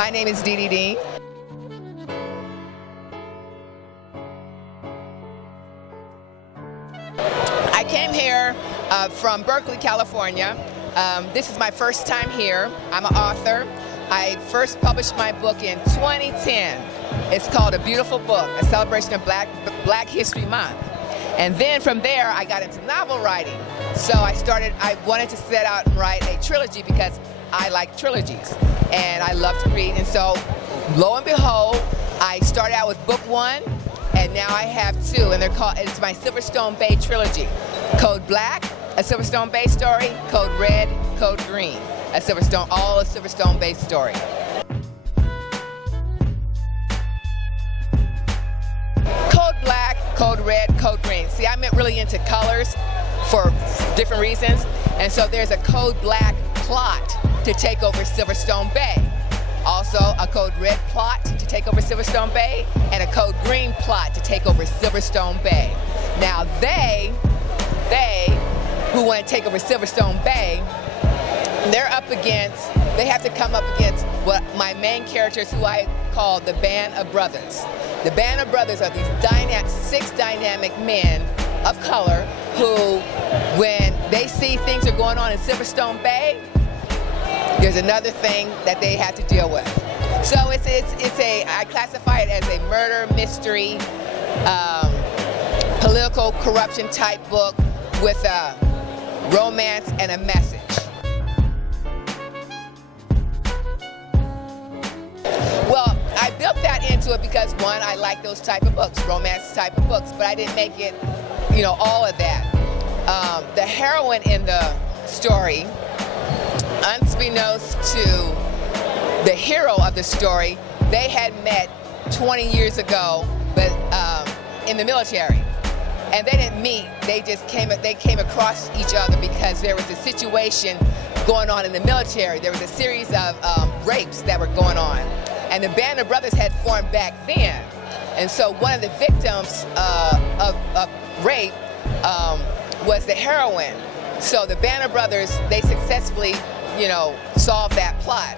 My name is DeeDee Deen. I came here from Berkeley, California. This is my first time here. I'm an author. I first published my book in 2010. It's called A Beautiful Book, a celebration of Black History Month. And then from there, I got into novel writing. So I wanted to set out and write a trilogy because I like trilogies and I love to read. And so, lo and behold, I started out with book 1, and now I have 2, and it's my Silverstone Bay trilogy. Code Black, a Silverstone Bay story. Code Red, Code Green, all a Silverstone Bay story. Code Black, Code Red, Code Green. See, I'm really into colors for different reasons, and so there's a Code Black plot to take over Silverstone Bay. Also, a Code Red plot to take over Silverstone Bay, and a Code Green plot to take over Silverstone Bay. Now, they who want to take over Silverstone Bay, they have to come up against what my main characters, who I call the Band of Brothers. The Band of Brothers are these 6 dynamic men of color who, when they see things are going on in Silverstone Bay, there's another thing that they have to deal with. So I classify it as a murder mystery, political corruption type book with a romance and a message. Well, I built that into it because, one, I like those type of books, romance type of books, but I didn't make it, all of that. The heroine in the story, unbeknownst to the hero of the story, they had met 20 years ago, but in the military. And they didn't meet, they came across each other because there was a situation going on in the military. There was a series of rapes that were going on. And the Band of Brothers had formed back then. And so one of the victims of rape was the heroine. So the Band of Brothers, they successfully, solved that plot.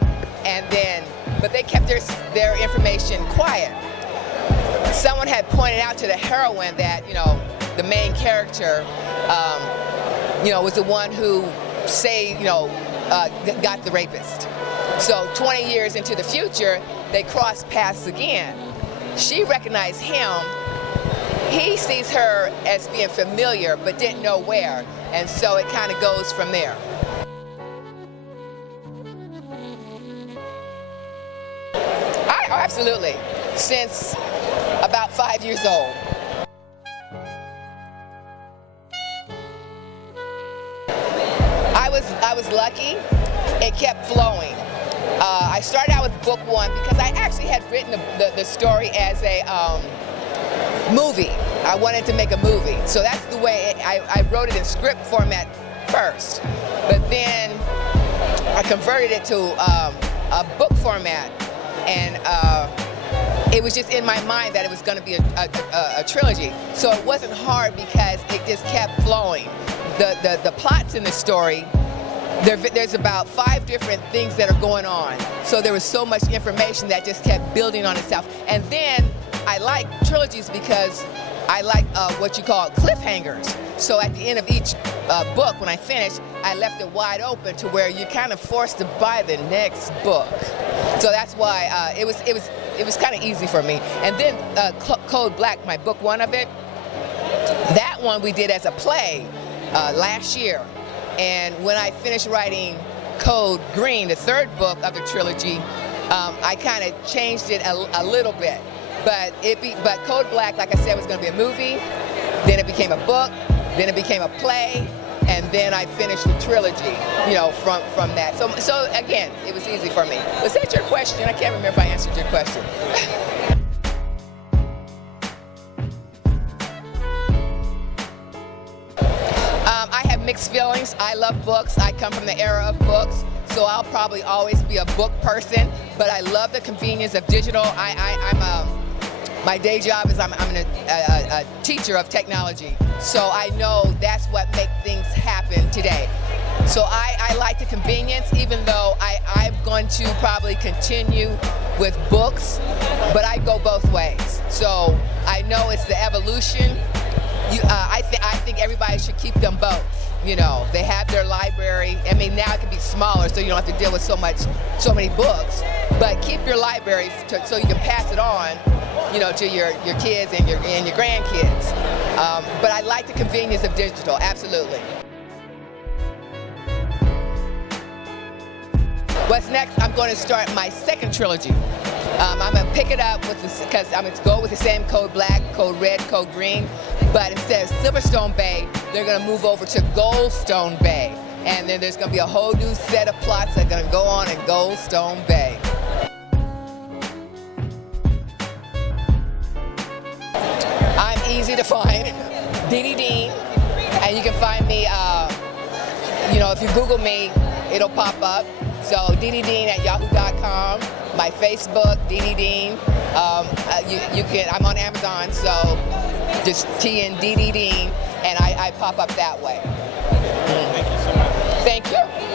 But they kept their information quiet. Someone had pointed out to the heroine that, the main character, was the one who got the rapist. So 20 years into the future, they cross paths again. She recognized him. He sees her as being familiar, but didn't know where. And so it kind of goes from there. Oh, absolutely. Since about 5 years old. I was lucky. It kept flowing. I started out with book 1 because I actually had written the story as a movie. I wanted to make a movie. So that's the way I wrote it in script format first. But then I converted it to a book format. And it was just in my mind that it was going to be a trilogy. So it wasn't hard because it just kept flowing. The plots in the story, there's about 5 different things that are going on. So there was so much information that just kept building on itself. And then I like trilogies because I like what you call cliffhangers. So at the end of each book, when I finished, I left it wide open to where you're kind of forced to buy the next book. So that's why it was kind of easy for me. And then Code Black, my book 1 of it, that one we did as a play last year. And when I finished writing Code Green, the 3rd book of the trilogy, I kind of changed it a little bit. But Code Black, like I said, was going to be a movie. Then it became a book. Then it became a play. And then I finished the trilogy, from that. So again, it was easy for me. Was that your question? I can't remember if I answered your question. I have mixed feelings. I love books. I come from the era of books, so I'll probably always be a book person. But I love the convenience of digital. My day job is I'm a teacher of technology, so I know that's what makes things happen today. So I like the convenience, even though I'm going to probably continue with books, but I go both ways. So I know it's the evolution. I think everybody should keep them both. You know, they have their library. I mean, now it can be smaller, so you don't have to deal with so many books. But keep your library so you can pass it on, you know, to your kids and your grandkids. But I like the convenience of digital, absolutely. What's next? I'm going to start my second trilogy. I'm going to pick it up because I'm going to go with the same code black, code red, code green, but instead of Silverstone Bay, they're going to move over to Goldstone Bay. And then there's going to be a whole new set of plots that are going to go on in Goldstone Bay. I'm easy to find, DeeDee Deen, and you can find me, you know, if you Google me, it'll pop up. So DeeDee Deen at yahoo.com, my Facebook, DeeDee Deen. You can. I'm on Amazon, so just T in DeeDee Deen, and I pop up that way. Thank you so much. Thank you.